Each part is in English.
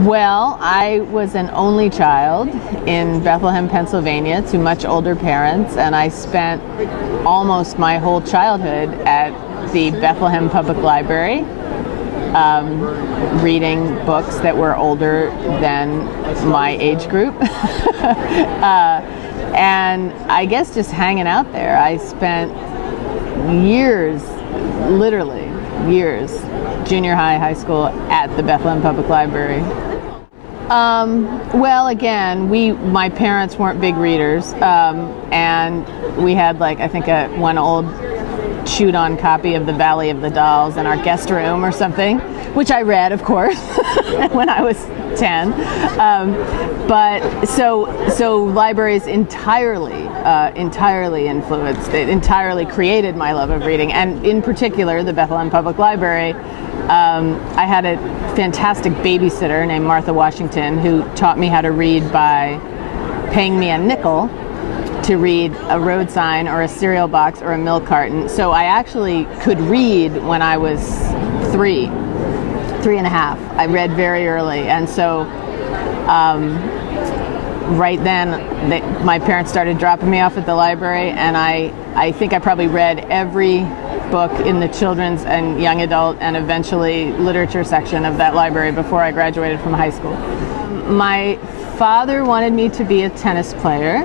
Well, I was an only child in Bethlehem, Pennsylvania, to much older parents, and I spent almost my whole childhood at the Bethlehem Public Library, reading books that were older than my age group. And I guess just hanging out there. I spent years, literally years, junior high, high school, at the Bethlehem Public Library. Well, again, my parents weren't big readers, and we had, like, I think one old chewed-on copy of The Valley of the Dolls in our guest room or something, which I read, of course, when I was 10. But so libraries entirely influenced, it entirely created my love of reading, and in particular, the Bethlehem Public Library. I had a fantastic babysitter named Martha Washington who taught me how to read by paying me a nickel to read a road sign or a cereal box or a milk carton. So I actually could read when I was three and a half. I read very early, and so right then my parents started dropping me off at the library, and I think I probably read every book in the children's and young adult and eventually literature section of that library before I graduated from high school. My father wanted me to be a tennis player,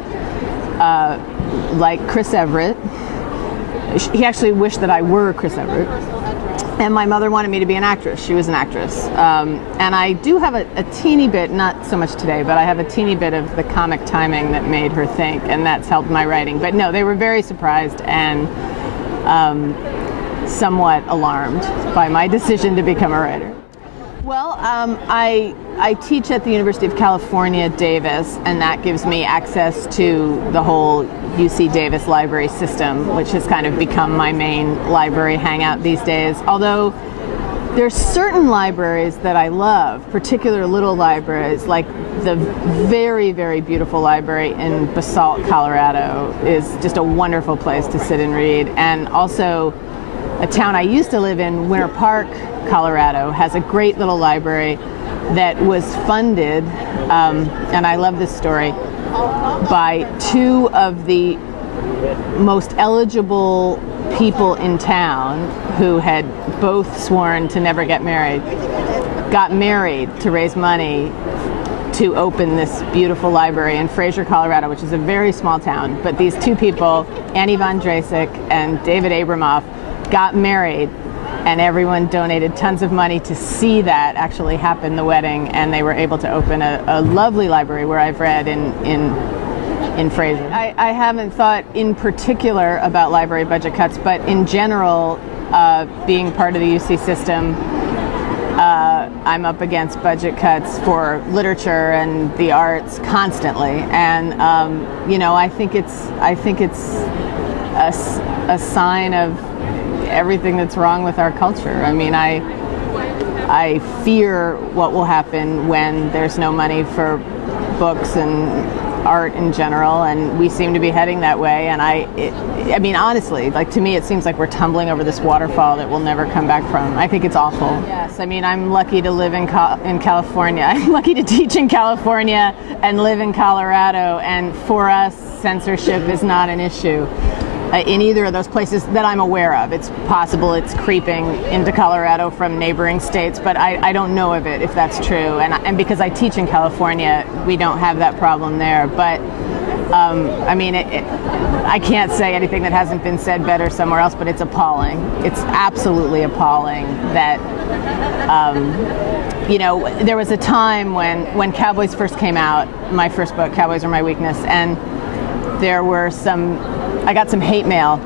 like Chris Everett. He actually wished that I were Chris Everett. And my mother wanted me to be an actress. She was an actress. And I do have a teeny bit, not so much today, but I have a teeny bit of the comic timing that made her think, and that's helped my writing. But no, they were very surprised and somewhat alarmed by my decision to become a writer. Well, I teach at the University of California, Davis, and that gives me access to the whole UC Davis library system, which has kind of become my main library hangout these days. Although there's certain libraries that I love, particular little libraries, like the very, very beautiful library in Basalt, Colorado is just a wonderful place to sit and read. And also a town I used to live in, Winter Park, Colorado, has a great little library that was funded, and I love this story, by two of the most eligible people in town who had both sworn to never get married, got married to raise money to open this beautiful library in Fraser, Colorado, which is a very small town. But these two people, Annie von Drasek and David Abramoff, got married, and everyone donated tons of money to see that actually happen, the wedding, and they were able to open a lovely library where I've read in Fraser. I haven't thought in particular about library budget cuts, but in general, being part of the UC system, I'm up against budget cuts for literature and the arts constantly, and I think it's a sign of everything that's wrong with our culture. I mean, I fear what will happen when there's no money for books and art in general, and we seem to be heading that way. And I mean, honestly, like, to me, it seems like we're tumbling over this waterfall that we'll never come back from. I think it's awful. Yes, I mean, I'm lucky to live in California. I'm lucky to teach in California and live in Colorado, and for us, censorship is not an issue in either of those places that I'm aware of. It's possible it's creeping into Colorado from neighboring states, but I don't know of it, if that's true. And because I teach in California, we don't have that problem there. But I mean, I can't say anything that hasn't been said better somewhere else, but it's appalling. It's absolutely appalling that, there was a time when Cowboys first came out, my first book, Cowboys Are My Weakness, and there were I got some hate mail.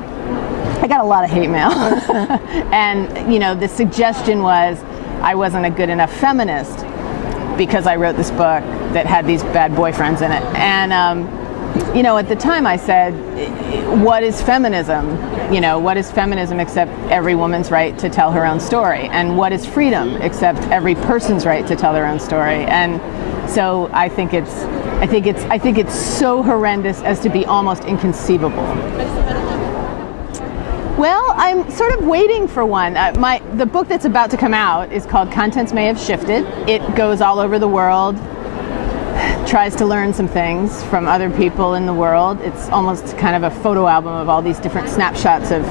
I got a lot of hate mail. And, the suggestion was I wasn't a good enough feminist because I wrote this book that had these bad boyfriends in it. And, at the time I said, what is feminism? What is feminism except every woman's right to tell her own story? And what is freedom except every person's right to tell their own story? And so I think it's so horrendous as to be almost inconceivable. Well, I'm sort of waiting for one. The book that's about to come out is called Contents May Have Shifted. It goes all over the world, tries to learn some things from other people in the world. It's almost kind of a photo album of all these different snapshots of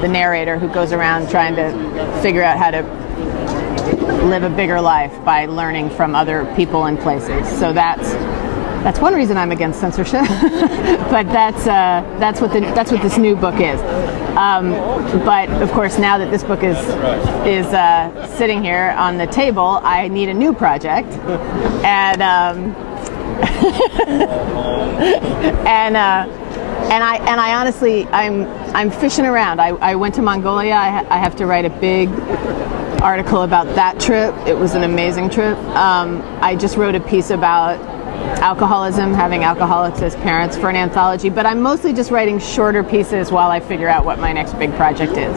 the narrator who goes around trying to figure out how to live a bigger life by learning from other people and places. So that's one reason I'm against censorship. But that's what this new book is. But of course, now that this book is sitting here on the table, I need a new project, and and I honestly, I'm fishing around. I went to Mongolia. I have to write a big article about that trip. It was an amazing trip. I just wrote a piece about alcoholism, having alcoholics as parents, for an anthology, but I'm mostly just writing shorter pieces while I figure out what my next big project is.